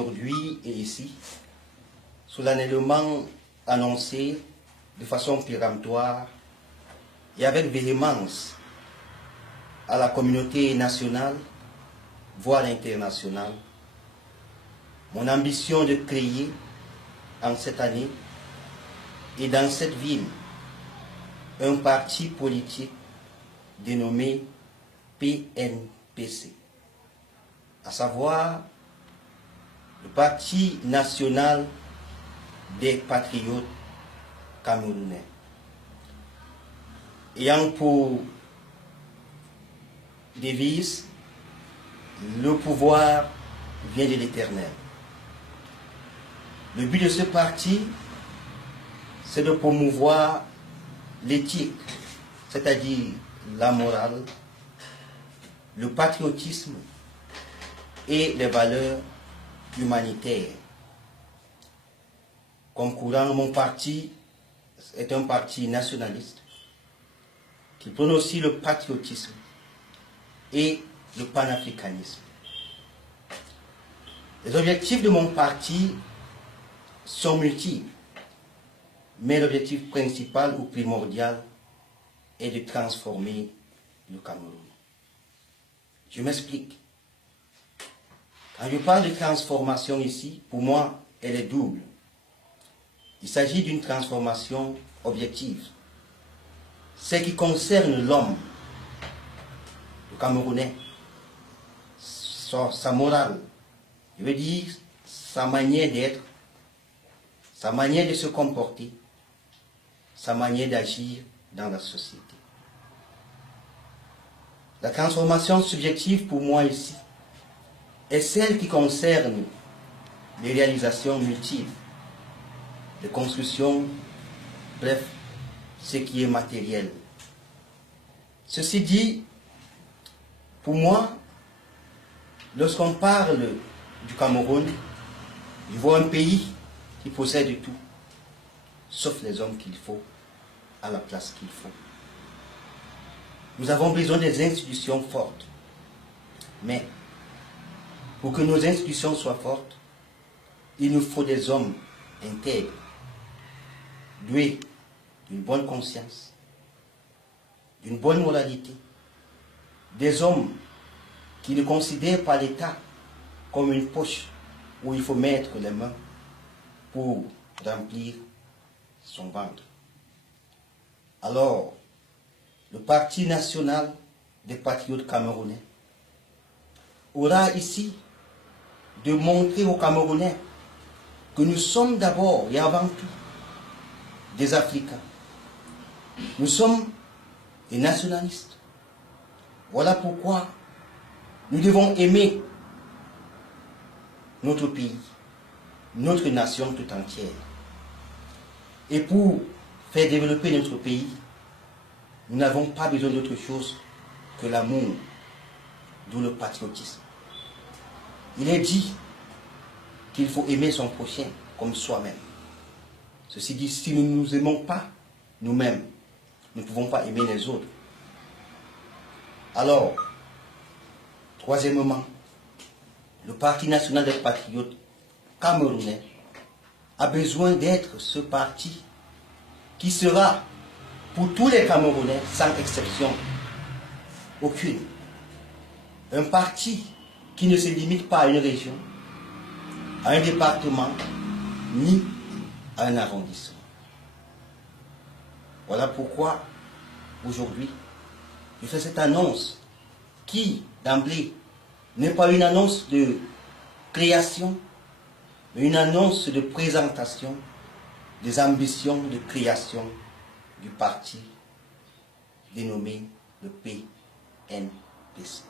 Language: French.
Aujourd'hui et ici, solennellement annoncé de façon péremptoire et avec véhémence à la communauté nationale, voire internationale, mon ambition de créer en cette année et dans cette ville un parti politique dénommé PNPC, à savoir le Parti national des patriotes camerounais, ayant pour devise le pouvoir vient de l'Éternel. Le but de ce parti, c'est de promouvoir l'éthique, c'est-à-dire la morale, le patriotisme et les valeurs humanitaires. Comme courant, mon parti est un parti nationaliste qui prône aussi le patriotisme et le panafricanisme. Les objectifs de mon parti sont multiples, mais l'objectif principal ou primordial est de transformer le Cameroun. Je m'explique. Quand je parle de transformation ici, pour moi, elle est double. Il s'agit d'une transformation objective, celle qui concerne l'homme, le Camerounais, sa morale, je veux dire sa manière d'être, sa manière de se comporter, sa manière d'agir dans la société. La transformation subjective pour moi ici est celle qui concerne les réalisations multiples, les constructions, bref, ce qui est matériel. Ceci dit, pour moi, lorsqu'on parle du Cameroun, je vois un pays qui possède tout, sauf les hommes qu'il faut, à la place qu'il faut. Nous avons besoin des institutions fortes, mais pour que nos institutions soient fortes, il nous faut des hommes intègres, doués d'une bonne conscience, d'une bonne moralité, des hommes qui ne considèrent pas l'État comme une poche où il faut mettre les mains pour remplir son ventre. Alors, le Parti national des patriotes camerounais aura ici de montrer aux Camerounais que nous sommes d'abord et avant tout des Africains. Nous sommes des nationalistes. Voilà pourquoi nous devons aimer notre pays, notre nation tout entière. Et pour faire développer notre pays, nous n'avons pas besoin d'autre chose que l'amour, d'où le patriotisme. Il est dit qu'il faut aimer son prochain comme soi-même. Ceci dit, si nous ne nous aimons pas nous-mêmes, nous ne pouvons pas aimer les autres. Alors, troisièmement, le Parti national des patriotes camerounais a besoin d'être ce parti qui sera pour tous les Camerounais, sans exception aucune, un parti qui ne se limite pas à une région, à un département, ni à un arrondissement. Voilà pourquoi, aujourd'hui, je fais cette annonce qui, d'emblée, n'est pas une annonce de création, mais une annonce de présentation des ambitions de création du parti dénommé le PNPC.